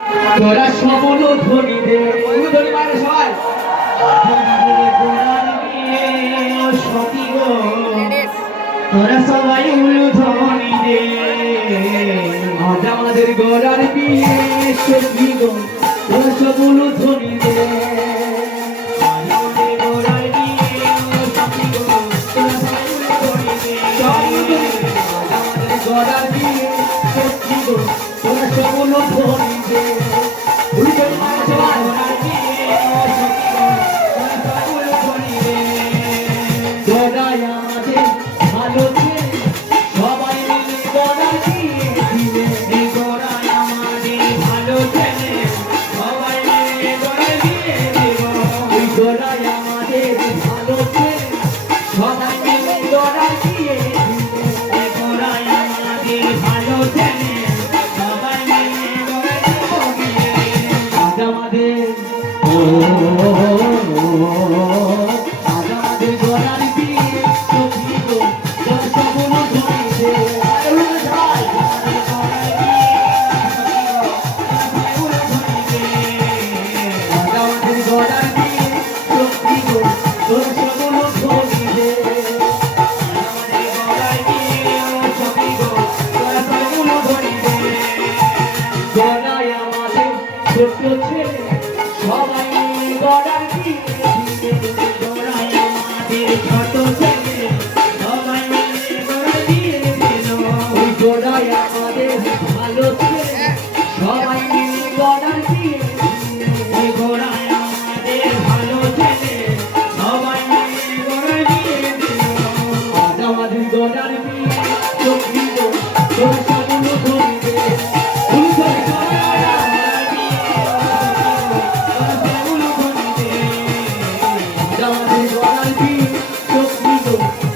তোরা সবল ধনী দে ধনী মানে সবাই তোরা সবাই উলু ধনী দে আজ আমাদের গোড়ার বিয়ে সত্যি গো তোরা সবল ধনী দে গোড়ার বিয়ে সত্যি গো তোরা সবল ধনী দে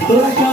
তোরা